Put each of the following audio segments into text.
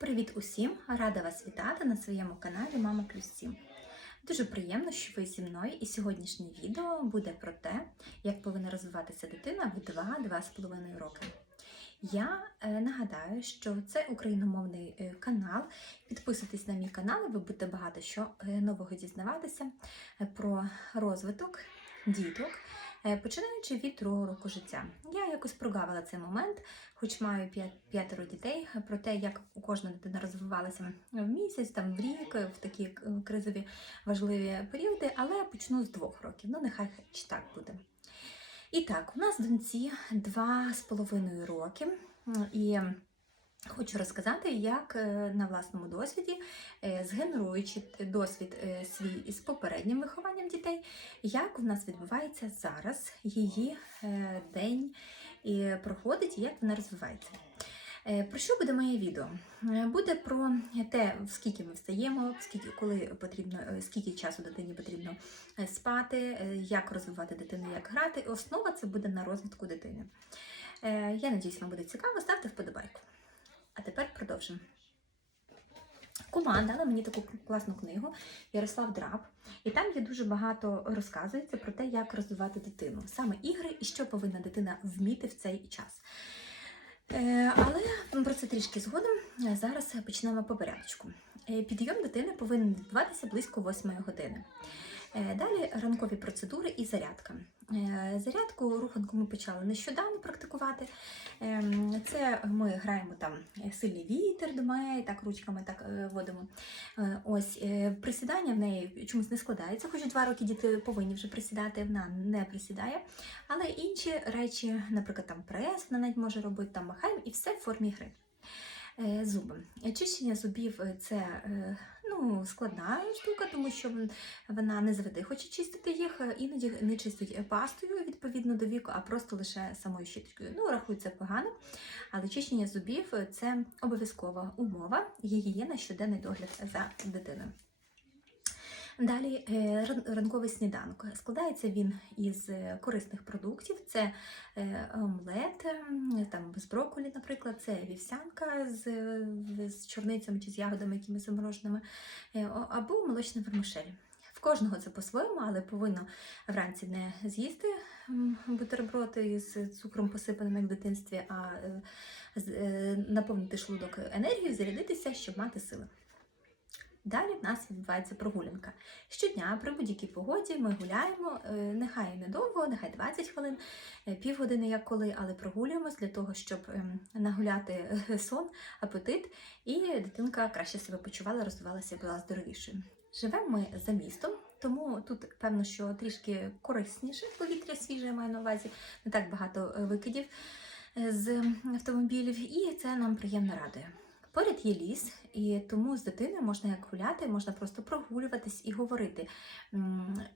Привіт усім! Рада вас вітати на своєму каналі Мама Плюс 7. Дуже приємно, що ви зі мною, і сьогоднішнє відео буде про те, як повинна розвиватися дитина в 2-2,5 роки. Я е, нагадаю, що це україномовний е, канал. Підписуйтесь на мій канал, ви будете багато що е, нового дізнаватися про розвиток діток, починаючи від другого року життя. Я якось прогавила цей момент, хоч маю п'ятеро дітей, про те, як у кожна дитина розвивалася в місяць, там в рік, в такі е, кризові важливі періоди, але почну з двох років. Ну, нехай хоч так буде. І так, у нас доньці два з половиною роки. І хочу розказати, як е, на власному досвіді, е, згенеруючи досвід е, свій із попереднім вихованням дітей, як в нас відбувається зараз її день і проходить, і як вона розвивається. Про що буде моє відео? Буде про те, скільки ми встаємо, скільки коли потрібно, скільки часу дитині потрібно спати, як розвивати дитину, як грати. Основа це буде на розвитку дитини. Я надіюсь, вам буде цікаво. Ставте вподобайку. А тепер продовжимо. Кума дала мені таку класну книгу Ярослав Драб, і там є дуже багато розказується про те, як розвивати дитину, саме ігри і що повинна дитина вміти в цей час. Е, Але про це трішки згодом. Зараз почнемо по порядку. Е, Підйом дитини повинен відбуватися близько 8 години. Е, Далі ранкові процедури і зарядка. Е, Зарядку руханку ми почали нещодавно практикувати. Ем, Це ми граємо там е, сильний вітер мене, так ручками так е, водимо. Е, Ось е, присідання в неї чомусь не складається, хоч два роки діти повинні вже присідати, вона не присідає. Але інші речі, наприклад, там прес, вона навіть може робити там махаємо, і все в формі гри. Е, Зуби. Чищення зубів е, це е, ну, складна штука, тому що вона не завжди хоче чистити їх, е, іноді не чистить е, пастою відповідно до віку, а просто лише самою щіткою. Ну, рахується погано, але чищення зубів е, це обов'язкова умова гігієна щоденний догляд за дитиною. Далі е, ран- ранковий сніданок. Складається він із е, корисних продуктів: це е, омлет, там з брокколі, наприклад, це вівсянка з, з чорницями чи з ягодами, якимись замороженими, або молочна вермишель. В кожного це по-своєму, але повинно вранці не з'їсти м, бутерброд із цукром посипаним, як в дитинстві, а з- наповнити шлунок енергією, зарядитися, щоб мати сили. Далі в нас відбувається прогулянка. Щодня при будь-якій погоді ми гуляємо, е, нехай недовго, нехай 20 хвилин, е, півгодини, як коли, але прогулюємось для того, щоб ем, нагуляти е, сон, апетит, і дитинка краще себе почувала, розвивалася була здоровішою. Живемо ми за містом, тому тут певно, що трішки корисніше повітря свіже, я маю на увазі, не так багато викидів з автомобілів, і це нам приємно радує. Поряд є ліс, і тому з дитиною можна як гуляти, можна просто прогулюватись і говорити.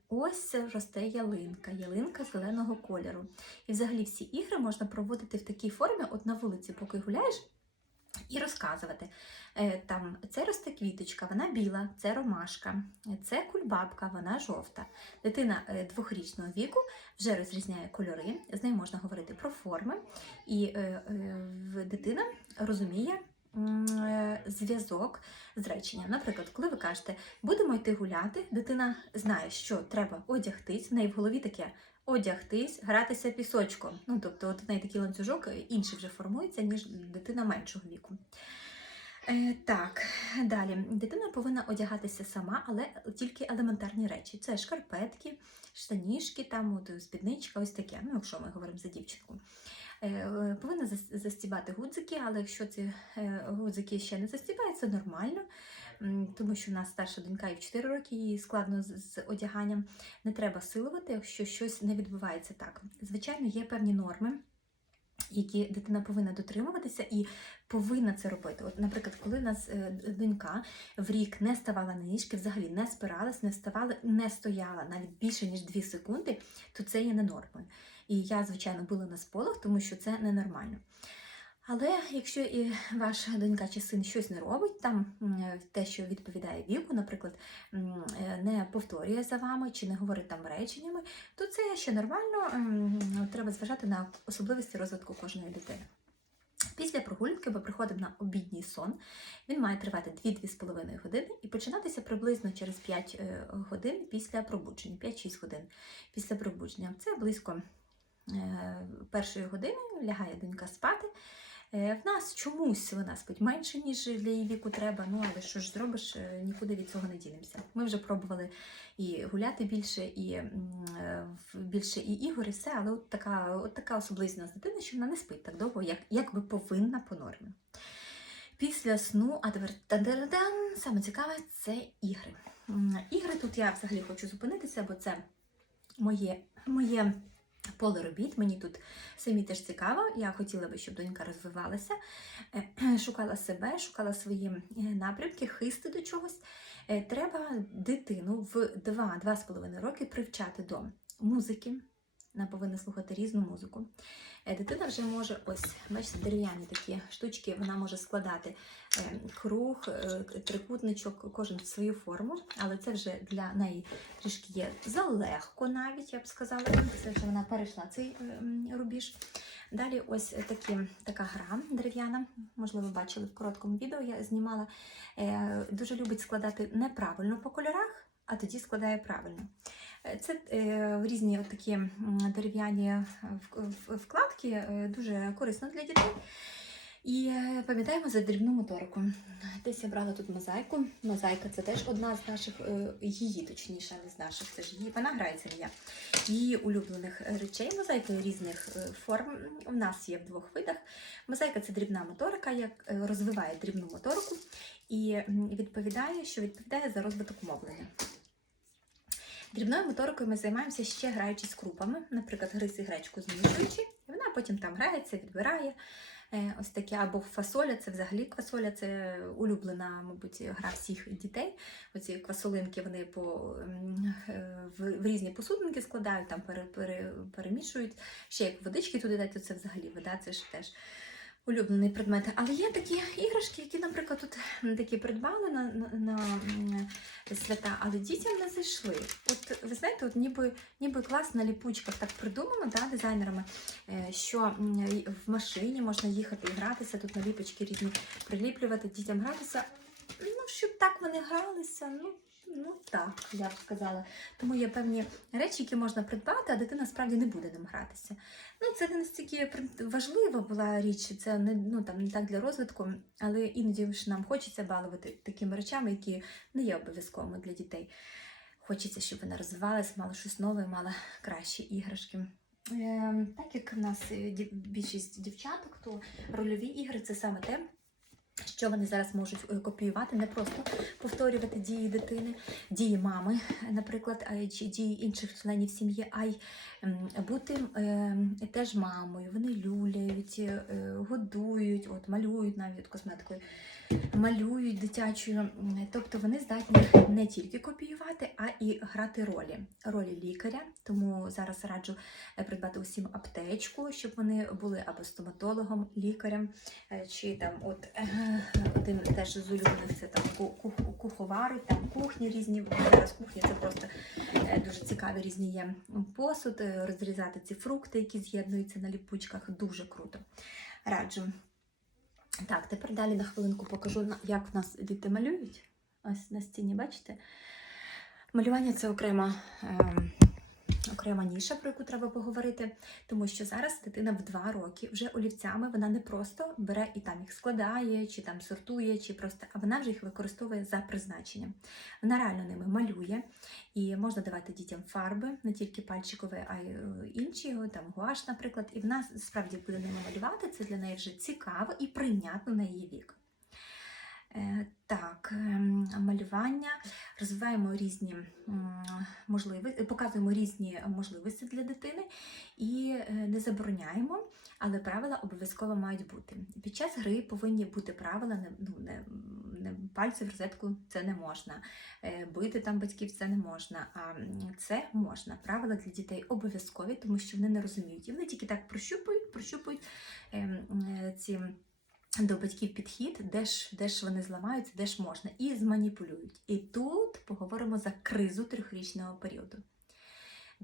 Ось росте ялинка, ялинка зеленого кольору. І взагалі всі ігри можна проводити в такій формі, от на вулиці, поки гуляєш. І розказувати. Е, Там це росте квіточка, вона біла, це ромашка, це кульбабка, вона жовта. Дитина е, двохрічного віку вже розрізняє кольори, з нею можна говорити про форми, і е, дитина розуміє зв'язок з реченням. Наприклад, коли ви кажете, будемо йти гуляти, дитина знає, що треба одягтись, в неї в голові таке. Одягтись, гратися пісочком. Ну, тобто, от в неї такий ланцюжок е, інший вже формується, ніж дитина меншого віку. Е, так, далі. Дитина повинна одягатися сама, але тільки елементарні речі. Це шкарпетки, штанішки, там от, спідничка, ось таке. Ну, якщо ми говоримо за дівчинку. Е, е, Повинна зас- застібати гудзики, але якщо ці е, гудзики ще не застібаються, нормально, тому що в нас старша донька і в 4 роки, їй складно з, одяганням. Не треба силувати, якщо щось не відбувається так. Звичайно, є певні норми. Які дитина повинна дотримуватися і повинна це робити. От, наприклад, коли у нас донька в рік не ставала на ніжки, взагалі не спиралась, не вставала, не стояла навіть більше ніж 2 секунди, то це є не нормою. І я, звичайно, була на сполох, тому що це ненормально. Але якщо і ваша донька чи син щось не робить, там те, що відповідає віку, наприклад, е, не повторює за вами чи не говорить там реченнями, то це ще нормально. Треба зважати на особливості розвитку кожної дитини. Після прогулянки ми приходимо на обідній сон. Він має тривати 2-2,5 години і починатися приблизно через 5 е, годин після пробудження, 5-6 годин після пробудження. Це близько першої години лягає донька спати. Е, В нас чомусь вона спить менше, ніж для її віку треба. Ну але що ж зробиш, е, нікуди від цього не дінемося. Ми вже пробували і гуляти більше, і е, більше і ігор, і все, але от така, от така особливість у нас дитина, що вона не спить так довго, як, як би повинна по нормі. Після сну, а тепер та-да-да-дан, саме цікаве це ігри. Ігри тут я взагалі хочу зупинитися, бо це моє, моє поле робіт. Мені тут самі теж цікаво. Я хотіла би, щоб донька розвивалася, е, шукала себе, шукала свої е, напрямки, хисти до чогось. Е, Треба дитину в 2-2,5 роки привчати до музики. Вона повинна слухати різну музику. Е, Дитина вже може, ось, бачите, дерев'яні такі штучки, вона може складати е, круг, е, трикутничок, кожен в свою форму, але це вже для неї трішки є залегко навіть, я б сказала. Це вже вона перейшла цей рубіж. Далі ось такі, така гра дерев'яна, можливо, бачили в короткому відео, я знімала. Дуже любить складати неправильно по кольорах, а тоді складає правильно. Це е, різні такі дерев'яні е, вкладки, е, дуже корисно для дітей. І пам'ятаємо за дрібну моторику. Десь я брала тут мозаїку. Мозаїка це теж одна з наших, її точніше, не з наших, це ж її. Вона грається я. Її улюблених речей. Мозаїки різних форм. У нас є в двох видах. Мозаїка це дрібна моторика, як розвиває дрібну моторику і відповідає, що відповідає за розвиток мовлення. Дрібною моторикою ми займаємося ще граючи з крупами, наприклад, гриз і гречку змішуючи, і вона потім там грається, відбирає. Е, Ось таке, або фасоля, це взагалі квасоля, це улюблена, мабуть, гра всіх дітей. Оці квасолинки вони по, е, в, в різні посудинки складають, там пере, пере, перемішують. Ще як водички туди дати, це взагалі вода, це ж теж улюблений предмет. Але є такі іграшки, які, наприклад, тут такі придбали на, на, на свята, але дітям не зайшли. От ви знаєте, от ніби, ніби клас на ліпучках так придумано да, дизайнерами, е, що в машині можна їхати і гратися, тут наліпочки різні приліплювати, дітям гратися. Ну, щоб так вони гралися, ну. Ну так, я б сказала. Тому є певні речі, які можна придбати, а дитина справді не буде ним гратися. Ну, це не настільки важлива була річ, це не, ну, там, не так для розвитку, але іноді ж нам хочеться балувати такими речами, які не є обов'язковими для дітей. Хочеться, щоб вона розвивалась, мала щось нове, мала кращі іграшки. Е, так як в нас е, більшість дівчаток, то рольові ігри це саме те, що вони зараз можуть е, копіювати, не просто повторювати дії дитини, дії мами, наприклад, чи дії інших членів сім'ї, а й бути е, теж мамою. Вони люляють, е, годують, от малюють навіть косметикою, малюють дитячою. Тобто вони здатні не тільки копіювати, а і грати ролі. Ролі лікаря. Тому зараз раджу е, придбати усім аптечку, щоб вони були або стоматологом, лікарем, е, чи там от е, один теж з улюблених це там куховари, там кухні різні. Зараз кухня це просто дуже цікаві різні є посуд, розрізати ці фрукти, які з'єднуються на ліпучках. Дуже круто. Раджу. Так, тепер далі на хвилинку покажу, як в нас діти малюють. Ось на стіні, бачите? Малювання це окрема, ем, окрема ніша, про яку треба поговорити, тому що зараз дитина в два роки вже олівцями вона не просто бере і там їх складає, чи там сортує, чи просто, а вона вже їх використовує за призначенням. Вона реально ними малює, і можна давати дітям фарби, не тільки пальчикові, а й е, інші, там гуаш, наприклад. І вона справді буде ними малювати. Це для неї вже цікаво і прийнятно на її вік. Е, Так, ем, малювання, розвиваємо різні можливості, показуємо різні можливості для дитини і е, не забороняємо, але правила обов'язково мають бути. Під час гри повинні бути правила, ну, не, не пальці в розетку це не можна, е, бити там батьків це не можна. А це можна. Правила для дітей обов'язкові, тому що вони не розуміють. І вони тільки так прощупують, прощупують ем, е, ці до батьків підхід, де ж, де ж вони зламаються, де ж можна, і зманіпулюють. І тут поговоримо за кризу трьохрічного періоду.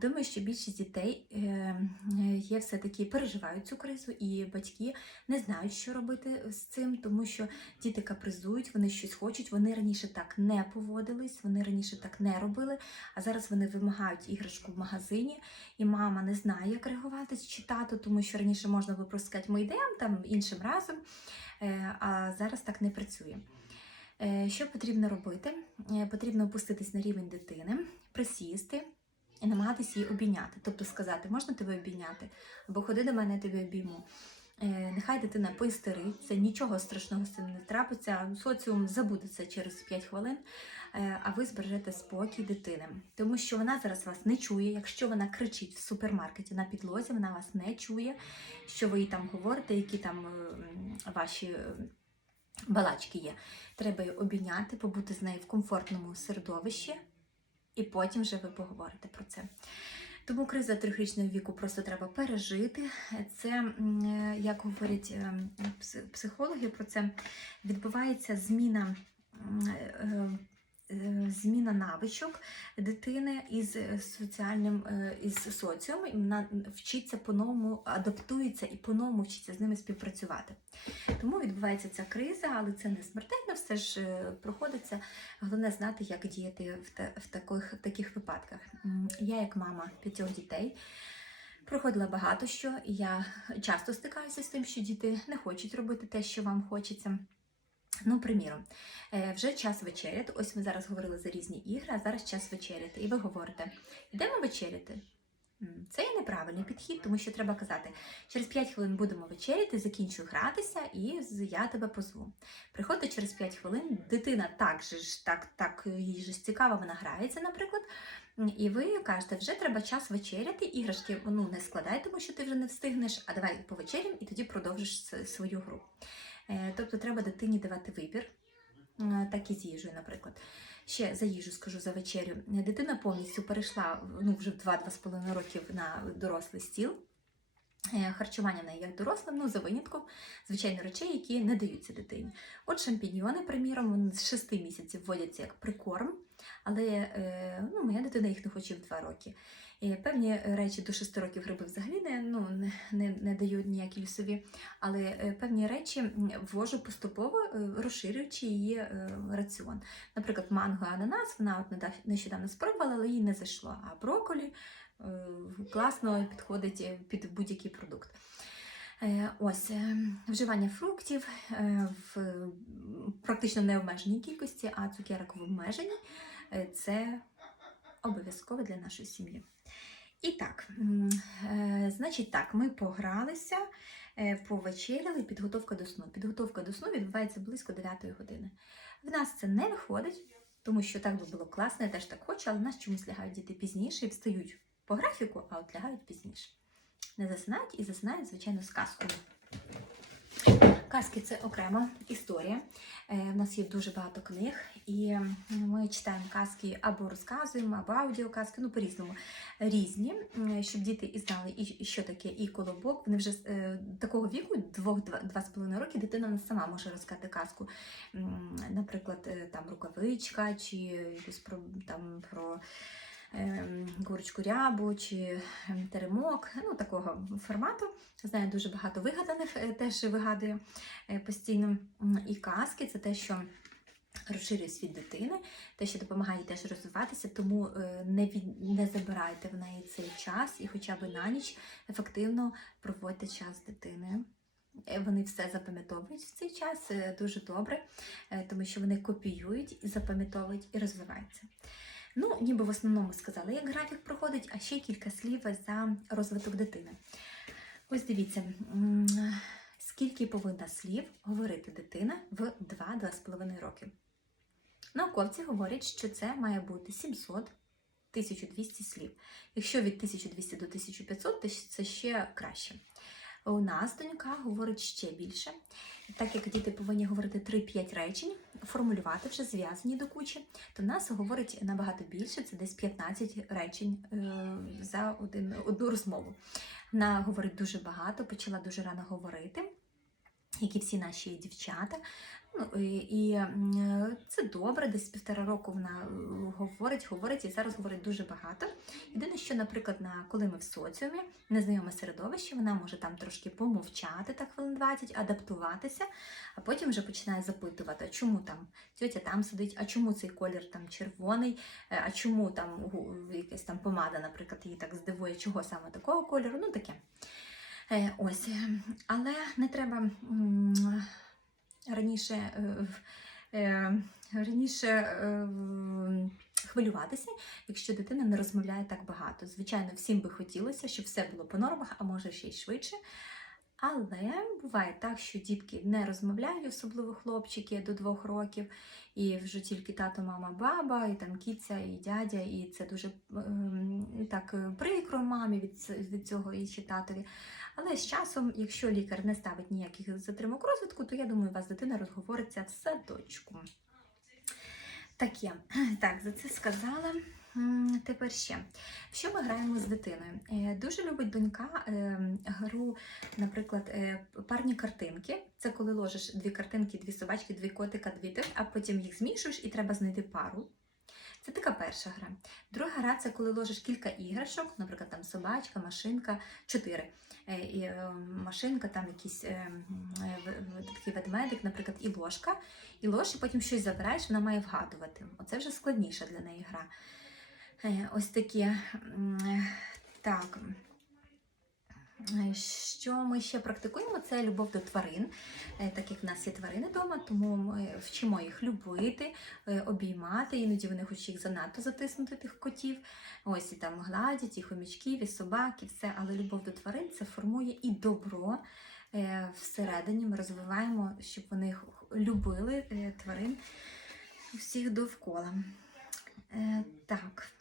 Думаю, що більшість дітей е, е, є все-таки переживають цю кризу, і батьки не знають, що робити з цим, тому що діти капризують, вони щось хочуть. Вони раніше так не поводились, вони раніше так не робили. А зараз вони вимагають іграшку в магазині, і мама не знає, як реагувати чи тато, тому що раніше можна було просто сказати, ми йдемо там іншим разом, е, а зараз так не працює. Що потрібно робити? Потрібно опуститись на рівень дитини, присісти і намагатись її обійняти. Тобто сказати, можна тебе обійняти, або ходи до мене, я тебе обійму. Е, Нехай дитина поістериться, нічого страшного з цим не трапиться. Соціум забудеться через 5 хвилин, е, а ви збережете спокій дитини. Тому що вона зараз вас не чує. Якщо вона кричить в супермаркеті на підлозі, вона вас не чує, що ви їй там говорите, які там е, ваші. Балачки є. Треба її обійняти, побути з нею в комфортному середовищі, і потім вже ви поговорите про це. Тому криза трьохрічного віку просто треба пережити. Це, е, як говорять е, психологи, про це відбувається зміна. Е, Зміна навичок дитини із е, соціальним е, із соціумом, і вона вчиться по-новому, адаптується і по-новому вчиться з ними співпрацювати. Тому відбувається ця криза, але це не смертельно, все ж проходиться. Головне знати, як діяти в, та- в, таких, в таких випадках. Я, як мама п'ятьох дітей, проходила багато що, і я часто стикаюся з тим, що діти не хочуть робити те, що вам хочеться. Ну, приміром, е, вже час вечеряти. Ось ми зараз говорили за різні ігри, а зараз час вечеряти. І ви говорите, йдемо вечеряти. Це є неправильний підхід, тому що треба казати, через 5 хвилин будемо вечеряти, закінчу гратися, і я тебе позву. Приходить через 5 хвилин, дитина так же ж, так, так їй ж цікаво, вона грається, наприклад. І ви кажете, вже треба час вечеряти, іграшки ну, не складай, тому що ти вже не встигнеш, а давай повечерям і тоді продовжиш свою гру. Е, Тобто треба дитині давати вибір, е, так і з їжею, наприклад. Ще за їжу скажу за вечерю. Дитина повністю перейшла ну, вже в 2-2,5 років на дорослий стіл. Е, Харчування в неї як дорослим, ну за винятком, звичайно, речей, які не даються дитині. От шампіньйони, приміром, з 6 місяців вводяться як прикорм, але е, ну, моя дитина їх не хоче в 2 роки. І певні речі до 6 років гриби взагалі не, ну, не, не, дають ніякі лісові, але е, певні речі ввожу поступово, е, розширюючи її раціон. Наприклад, манго ананас, вона от нещодавно спробувала, але їй не зайшло. А брокколі класно підходить під будь-який продукт. Ось вживання фруктів в практично необмеженій кількості, а цукерок в обмеженні Е, це обов'язково для нашої сім'ї. І так, е, значить так, ми погралися, е, повечеряли, підготовка до сну. Підготовка до сну відбувається близько 9 години. В нас це не виходить, тому що так би було класно, я теж так хочу, але в нас чомусь лягають діти пізніше і встають по графіку, а от лягають пізніше. Не засинають і засинають, звичайно, з казкою. Казки це окрема історія. Е, У нас є дуже багато книг, і ми читаємо казки або розказуємо, або аудіоказки, ну по-різному різні, щоб діти і знали, і що таке і колобок. Вони вже е, такого віку, двох-два з половиною роки, дитина сама може розказати казку. Наприклад, е, там рукавичка, чи якусь про там про. Ем, Курочку рябу чи ем, теремок, ну такого формату. Знаю дуже багато вигаданих, е, теж вигадує е, постійно. І казки це те, що розширює світ дитини, те, що допомагає теж розвиватися, тому е, не, від, не забирайте в неї цей час і хоча б на ніч ефективно проводьте час з дитиною. Вони все запам'ятовують в цей час дуже добре, тому що вони копіюють, запам'ятовують і розвиваються. Ну, ніби в основному сказали, як графік проходить, а ще кілька слів за розвиток дитини. Ось дивіться, скільки повинна слів говорити дитина в 2-2,5 роки. Науковці говорять, що це має бути 700 1200 слів. Якщо від 1200 до 1500, то це ще краще. У нас донька говорить ще більше. Так як діти повинні говорити 3-5 речень, формулювати вже зв'язані до кучі, то нас говорить набагато більше, це десь 15 речень е, за один, одну розмову. Вона говорить дуже багато, почала дуже рано говорити, як і всі наші дівчата. Ну, і, і це добре, десь півтора року вона е, говорить, говорить, і зараз говорить дуже багато. Єдине, що, наприклад, на коли ми в соціумі, незнайоме середовище, вона може там трошки помовчати так хвилин 20, адаптуватися, а потім вже починає запитувати, а чому там тьотя там сидить, а чому цей колір там червоний, е, а чому там якась там помада, наприклад, її так здивує, чого саме такого кольору, ну таке. Е, Ось, але не треба раніше, е, е, раніше е, хвилюватися, якщо дитина не розмовляє так багато. Звичайно, всім би хотілося, щоб все було по нормах, а може ще й швидше. Але буває так, що дітки не розмовляють, особливо хлопчики до двох років, і вже тільки тато, мама, баба, і там кіця, і дядя, і це дуже ем, так е, прикро мамі від, від цього і ще татові. Але з часом, якщо лікар не ставить ніяких затримок розвитку, то я думаю, у вас дитина розговориться в садочку. Таке. Так, за це сказала. Тепер ще. Що ми граємо з дитиною? Е, Дуже любить донька е, гру, наприклад, е, парні картинки. Це коли ложиш дві картинки, дві собачки, дві котика, дві тих, а потім їх змішуєш і треба знайти пару. Це така перша гра. Друга гра це коли ложиш кілька іграшок, наприклад, там собачка, машинка, чотири. І, машинка, там якийсь такий ведмедик, наприклад, і ложка. І ложиш, і потім щось забираєш, вона має вгадувати. Оце вже складніша для неї гра. Е, Ось такі. Так. Що ми ще практикуємо? Це любов до тварин. Е, Так як в нас є тварини вдома, тому ми вчимо їх любити, е, обіймати. Іноді вони хочуть їх занадто затиснути, тих котів. Ось і там гладять, і хомячків, і собак, і все. Але любов до тварин це формує і добро. Всередині ми розвиваємо, щоб вони любили тварин всіх довкола. Так.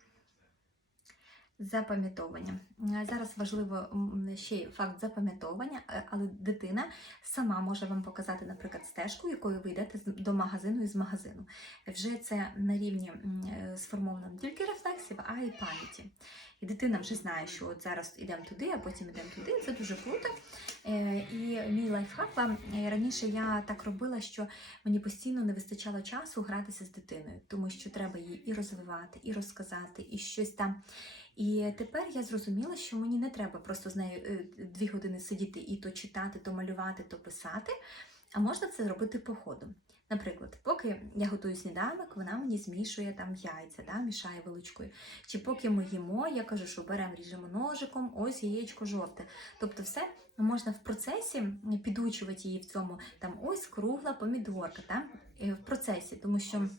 Запам'ятовування. Е, Зараз важливо ще факт запам'ятовування, е, але дитина сама може вам показати, наприклад, стежку, якою ви йдете до магазину і з магазину. Вже це на рівні е, сформовано не тільки рефлексів, а й пам'яті. І дитина вже знає, що от зараз йдемо туди, а потім йдемо туди. Це дуже круто. І мій лайфхак вам раніше я так робила, що мені постійно не вистачало часу гратися з дитиною, тому що треба її і розвивати, і розказати, і щось там. І тепер я зрозуміла, що мені не треба просто з нею е, дві години сидіти і то читати, то малювати, то писати, а можна це зробити по ходу. Наприклад, поки я готую сніданок, вона мені змішує там яйця, да, мішає вилучкою. Чи поки ми їмо, я кажу, що беремо, ріжемо ножиком, ось яєчко жовте. Тобто, все можна в процесі підучувати її в цьому, там ось кругла помідорка, та, е, в процесі, тому що.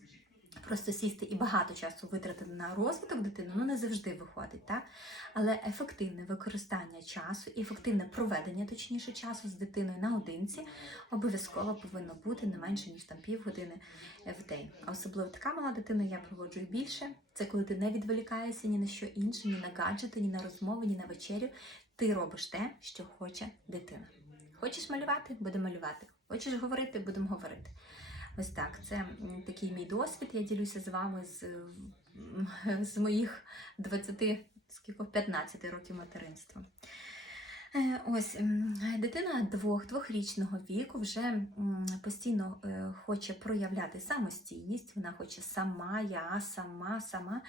Просто сісти і багато часу витратити на розвиток дитини, ну не завжди виходить, так? Але ефективне використання часу і ефективне проведення, точніше, часу з дитиною наодинці обов'язково повинно бути не менше, ніж там півгодини в день. А особливо така мала дитина, я проводжу більше. Це коли ти не відволікаєшся ні на що інше, ні на гаджети, ні на розмови, ні на вечерю. Ти робиш те, що хоче дитина. Хочеш малювати? Будемо малювати. Хочеш говорити, будемо говорити. Ось так, це такий мій досвід. Я ділюся з вами з, з моїх 20, скільки 15 років материнства. Е, Ось дитина двох двохрічного віку вже постійно е, хоче проявляти самостійність. Вона хоче сама, я сама, сама.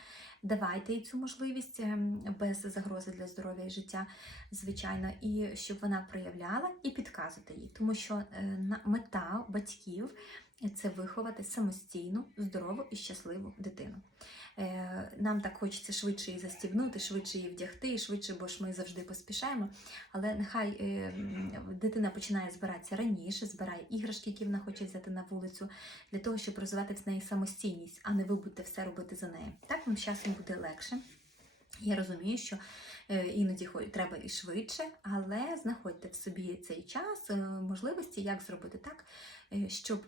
Давайте їй цю можливість ем, без загрози для здоров'я і життя, звичайно, і щоб вона проявляла і підказувати їй, тому що е, мета батьків це виховати самостійну, здорову і щасливу дитину. Е, Нам так хочеться швидше її застібнути, швидше її вдягти, швидше, бо ж ми завжди поспішаємо. Але нехай е, дитина починає збиратися раніше, збирає іграшки, які вона хоче взяти на вулицю, для того, щоб розвивати в неї самостійність, а не ви будете все робити за нею. Так вам з часом буде легше. Я розумію, що е, іноді треба і швидше, але знаходьте в собі цей час, можливості, як зробити так, щоб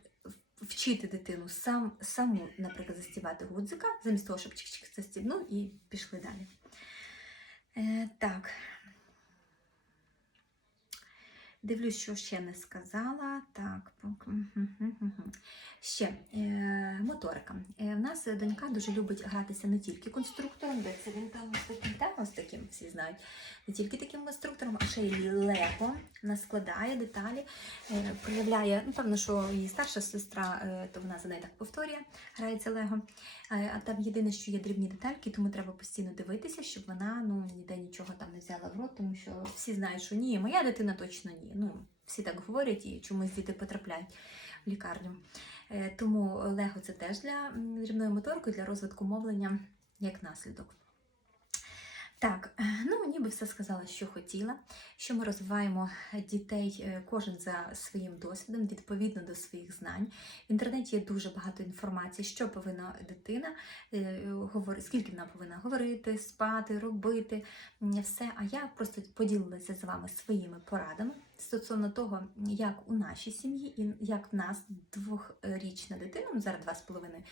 вчити дитину сам, саму, наприклад, застібати гудзика, замість того, щоб чик-чик застібнув і пішли далі. Е, так. Дивлюсь, що ще не сказала. Так, ще. Е, моторика. Е, У нас донька дуже любить гратися не тільки конструктором, де це він там ось таким, та, ось таким всі знають, не тільки таким конструктором, а ще й лего. Вона складає деталі, е, проявляє, ну, певно, що її старша сестра, е, то вона за нею так повторює, грається лего. Е, А там єдине, що є дрібні детальки, тому треба постійно дивитися, щоб вона ну, ніде нічого там не взяла в рот, тому що всі знають, що ні, моя дитина точно ні. Ну, всі так говорять і чомусь діти потрапляють в лікарню. Е, Тому лего це теж для дрібної моторки, для розвитку мовлення як наслідок. Так, е, ну ніби все сказала, що хотіла, що ми розвиваємо дітей е, кожен за своїм досвідом, відповідно до своїх знань. В інтернеті є дуже багато інформації, що повинна дитина е, говорити, скільки вона повинна говорити, спати, робити, все. А я просто поділилася з вами своїми порадами стосовно того, як у нашій сім'ї і як в нас двохрічна дитина, ну, зараз два з половиною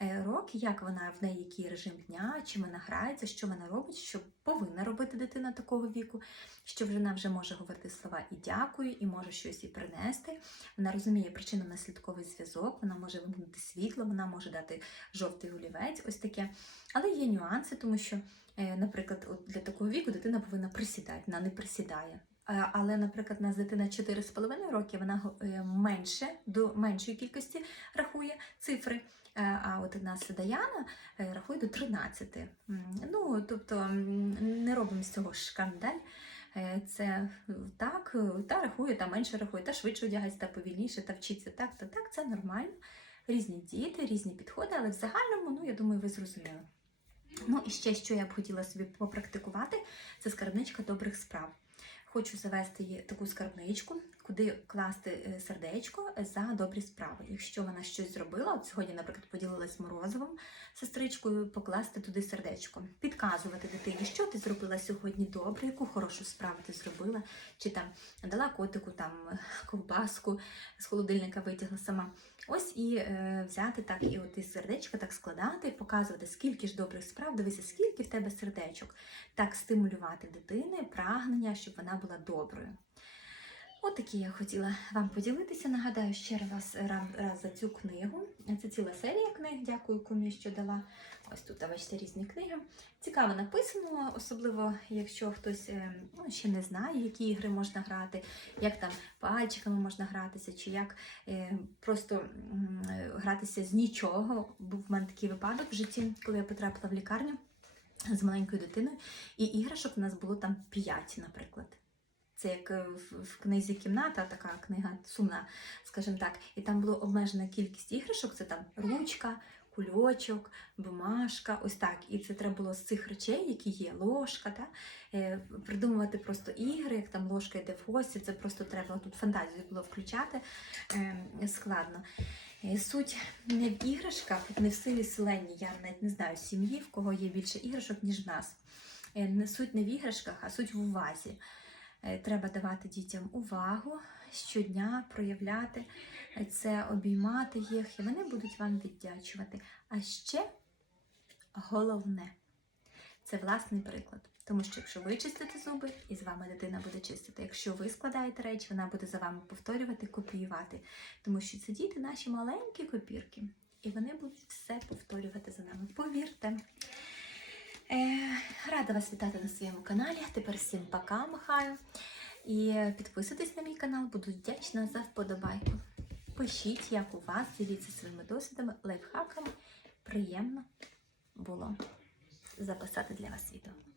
роки, як вона в неї який режим дня, чим вона грається, що вона робить, що повинна робити дитина такого віку, що вона вже може говорити слова і дякую, і може щось і принести. Вона розуміє причинно-наслідковий зв'язок, вона може вимкнути світло, вона може дати жовтий олівець, ось таке. Але є нюанси, тому що, е, наприклад, для такого віку дитина повинна присідати, вона не присідає. Е, Але, наприклад, у нас дитина 4,5 роки, вона е, менше до меншої кількості рахує цифри. Е, А от у нас Даяна е, рахує до 13. Ну, тобто не робимо з цього шкандаль. Е, Це так, та рахує, та менше рахує, та швидше одягається, та повільніше, та вчиться так, та так, це нормально. Різні діти, різні підходи, але в загальному, ну я думаю, ви зрозуміли. Ну і ще, що я б хотіла собі попрактикувати, це скарбничка добрих справ. Хочу завести таку скарбничку, куди класти е, сердечко за добрі справи. Якщо вона щось зробила, от сьогодні, наприклад, поділилась морозивом сестричкою, покласти туди сердечко, підказувати дитині, що ти зробила сьогодні добре, яку хорошу справу ти зробила, чи там дала котику там ковбаску з холодильника витягла сама. Ось і е, взяти так, і от із сердечка так складати, показувати, скільки ж добрих справ, дивися, скільки в тебе сердечок. Так стимулювати дитини прагнення, щоб вона була доброю. От такі я хотіла вам поділитися. Нагадаю ще раз, раз, за цю книгу. Це ціла серія книг. Дякую комі, що дала. Ось тут бачите різні книги. Цікаво написано, особливо якщо хтось е, ну, ще не знає, які ігри можна грати, як там пальчиками можна гратися, чи як е, просто е, гратися з нічого. Був в мене такий випадок в житті, коли я потрапила в лікарню з маленькою дитиною, і іграшок у нас було там 5, наприклад. Це як е, в, книзі кімната, така книга сумна, скажімо так. І там була обмежена кількість іграшок, це там ручка, кульочок, бумажка, ось так. І це треба було з цих речей, які є, ложка, та, е, придумувати просто ігри, як там ложка йде в гості, це просто треба тут фантазію було включати е, складно. Суть не в іграшках, не в силі селені, я навіть не знаю сім'ї, в кого є більше іграшок, ніж в нас. Суть не в іграшках, а суть в увазі. Е, Треба давати дітям увагу щодня, проявляти е, це, обіймати їх, і вони будуть вам віддячувати. А ще головне це власний приклад. Тому що якщо ви чистите зуби, і з вами дитина буде чистити. Якщо ви складаєте речі, вона буде за вами повторювати, копіювати. Тому що це діти наші маленькі копірки, і вони будуть все повторювати за нами. Повірте. Е, рада вас вітати на своєму каналі. Тепер всім пока махаю. І підписуйтесь на мій канал, буду вдячна за вподобайку. Пишіть, як у вас, діліться своїми досвідами, лайфхаками. Приємно було записати для вас відео.